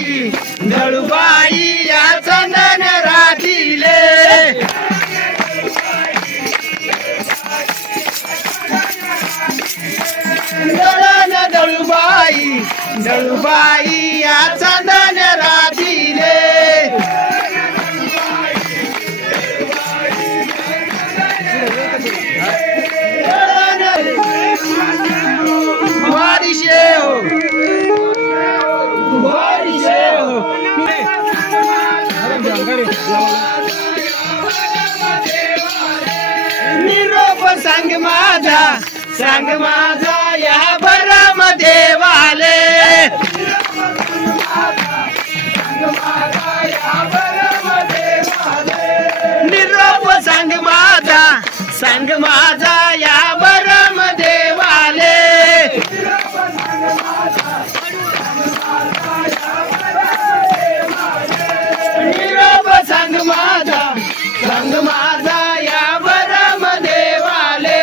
दळूबाई दळूबाई या चंदन राधीले दळण दळूबाई दळूबाई या चंदन राधीले निरोप सांग माझा या बरम देवाले निरोप सांग माझा या बरम देवाले निरोप सांग माझा या बरम देवाले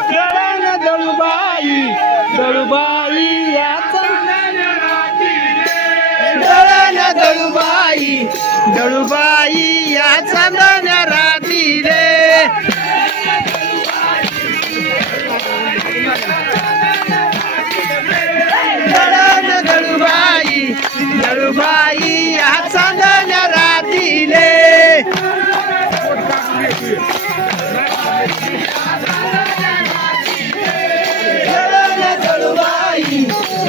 दळण दळूबाई दळूबाई या चंदन राधीले दळण दळूबाई दळूबाई या चंदन राधीले दळण दळूबाई दळूबाई या चंदन राधीले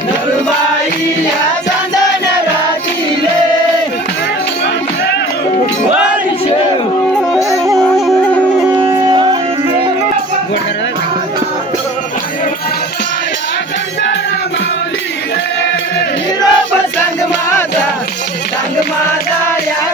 दळूबाई या चंदन राधीले निरोप सांग माझा या